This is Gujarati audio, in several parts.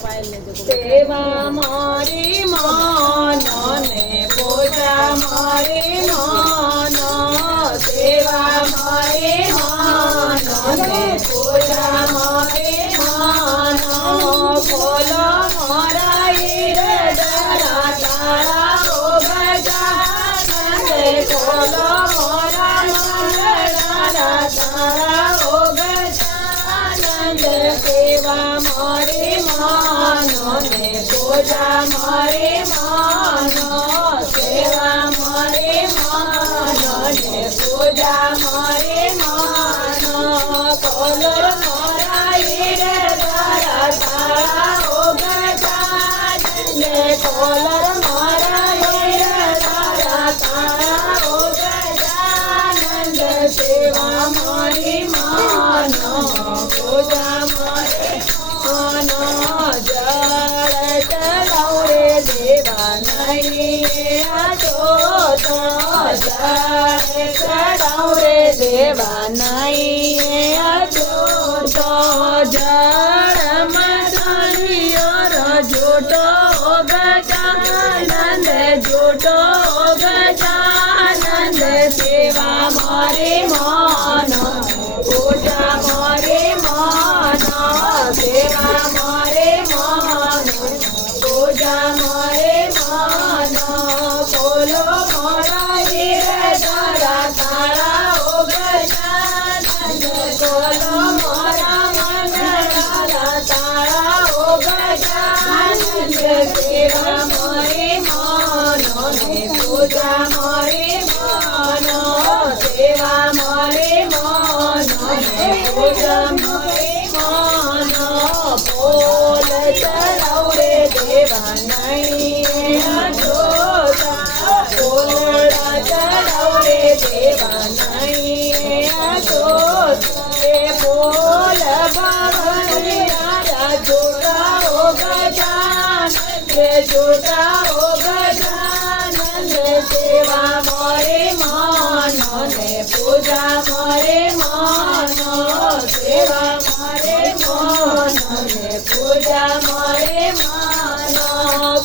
સેવા મારી માનો ને પૂજા મારી માનો સેવા મારી માનો ને પૂજા મારી માનો બોલો મારા ઈરડા તારા ઓ ગજાનંદ બોલો મારા મંગળા તારા ઓ ગજાનંદ સેવા મારી માનો ને પૂજા મારી માનો સેવા મારી માનો ને પૂજા મારી માનો કોલર મારા ઈરડા તારા ઓ ગજાનંદ કોલર મારા ઈરડા તારા ઓ ગજાનંદ સેવા મારી માનો પૂજા મારી માનો જળ ચડાવ રે દેવા નહીં જોતો જળ ચડાવ રે દેવા નહીં જોતો જળમાં ધનિયો જોટો ગજાનંદ જોટો ગજાનંદ સેવા મારી માનો પૂજા મારી માનો સેવા મારી માનો પૂજા મારી માનો બોલો મારા ઈરડા તારા ઓ ગજાનંદ બોલો મારા મંગળા તારા ઓ ગજાનંદ સેવા મારી માનો ને પૂજા મારી માનો સેવા મારી માનો ને પૂજા મારી માનો બોલ ચડાવ રે દેવા નહીં જોતા બોલડા ચડાવ રે દેવા નહીં જોતા બોલ બાવળિયા જોતા ઓ ગજાનંદ જોતા ઓ ગજાનંદ સેવા મારી માનો ને પૂજા મારી માનો સેવા મારી માનો ને પૂજા મારી માનો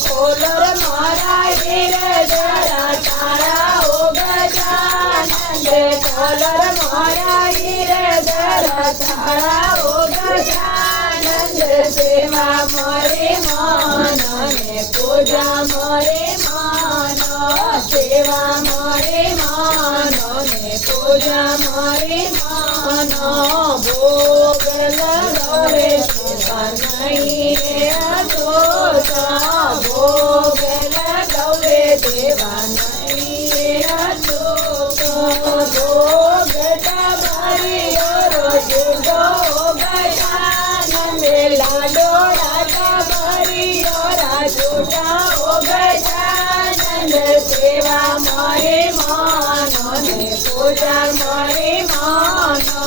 કોલર મારા ઈરડા તારા ઓ ગજાનંદ કોલર મારા ઈરડા તારા ઓ ગજાનંદ સેવા મારી માનો ને પૂજા મારી માનો સેવા મારી માનો ને પૂજા મારી માનો ભોગ લગાવે સેવા નહીં જોતા ભોગ લગાવે દેવા નહીં જોતા ભોગ તમારી જોડો ગજાનંદ લાડો રાજા મારી જોડા ઓ ગજાનંદ સેવા મારી માનો ને પૂજા મારી માનો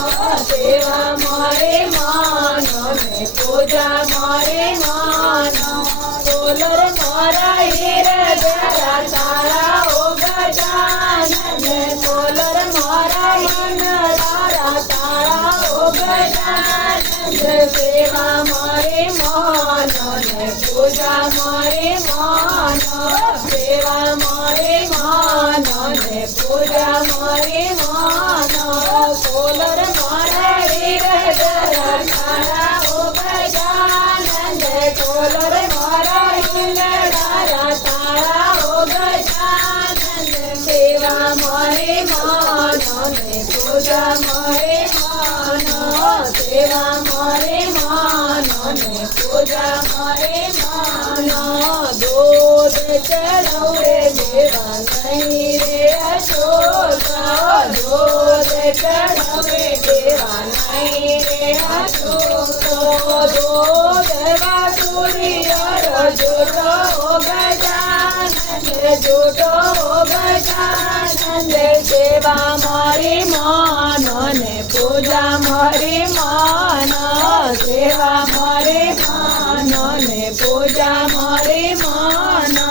સેવા મારી માનો ને પૂજા મારી માનો કોલર મારા ઈરડા તારા ઓ ગજાનંદ કોલર મારા મંગળા તારા ઓ ગજાનંદ સેવા મારી માનો ને પૂજા મારી માનો સેવા મારી માનો ને પૂજા મારી માનો કોલર મારા ઈરડા તારા ઓ ગજાનંદ કોલર મારા ઈરડા તારા ઓ ગજાનંદ સેવા મારી માનો ને પૂજા મારી માનો સેવા મારી માનો ને પૂજા મારી માનો દૂધ ચડાવ રે દેવા નહીં રે જોતા દૂધ ચડાવ રે દેવા નહીં રે જોતા દૂધ વાસુરિયો જોતો ગજાનંદ જોતો ગજાનંદ સેવા મારી માનો ને પૂજા મારી માનો સેવા મારી માનો ને પૂજા મારી માનો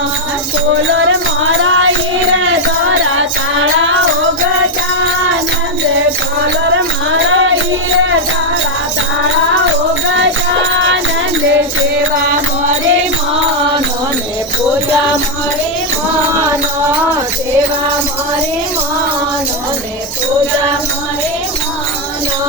કોલર મારા ઈરડા તારા ઓ ગજાનંદ કોલર મારા ઈરડા તારા ઓ ગજાનંદ સેવા પૂજા મારી માનો સેવા મારી માનો ને પૂજા મારી માનો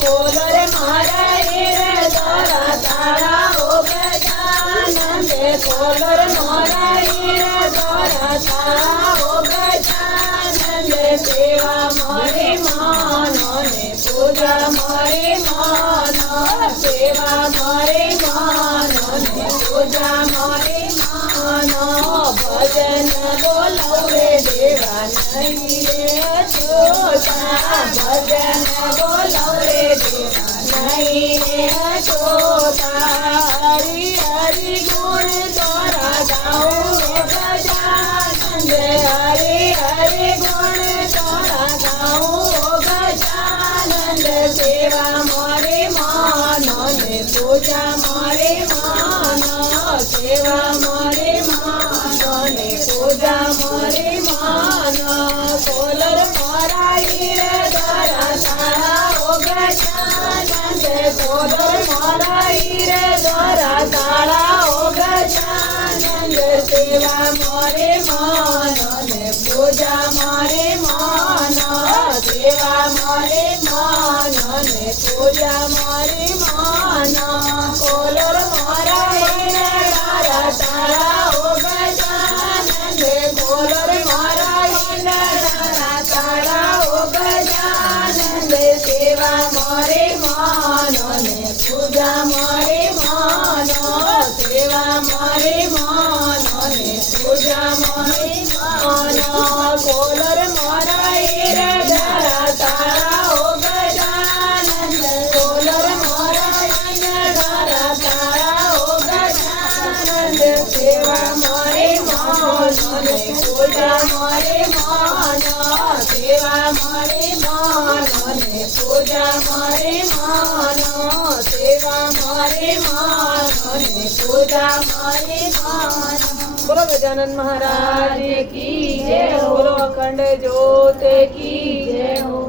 કોલર મારા હીરે દોરા તારા ઓ ગજાનંદ કોલર મારા હીરે દોરા તારા ઓ ગજાનંદ સેવા મારી માનો ને પૂજા મારી માનો સેવા મારી માનો ને પૂજા મારી માનો ભજન બોલવે દેવા નહીં રે જોતા ભજન બોલવે દેવા નહીં રે જોતા હરી હરી ગુણ દ્વારા ગાઉં ગજાનંદ હરી હરી ગુણ દ્વારા ગાઉં ગજાનંદ સેવા મારી માનો ને પૂજા મારી માનો સેવા મારી માનો ને પૂજા મારી માનો કોલર મારા હીરે દ્વારા તારા ઓ ગજાનંદ કોલર મારા હીરે દ્વારા તારા ઓ ગજાનંદ સેવા મારી માનો ને પૂજા મારી માનો સેવા મારી માનો ને પૂજા મારી માનો કોલર મારા હીરે દ્વારા તારા ઓ ગજાનંદ કોલર મારા હીરે દ્વારા તારા ઓ ગજાનંદ સેવા મારી માનો ને પૂજા મારી માનો સેવા મારી માનો ને પૂજા મારી માનો કોલર મારા હીરે દ્વારા તારા ઓ ગજાનંદ કોલર મારા હીરે દ્વારા તારા ઓ ગજાનંદ સેવા મારી માનો ને પૂજા મારી માનો સેવા મારી માનો ને પૂજા મારી માનો સેવા મારી માનો ને પૂજા મારી માનો બોલો ગજાનંદ મહારાજ કી જય હો બોલો અખંડ જ્યોત કી જય હો।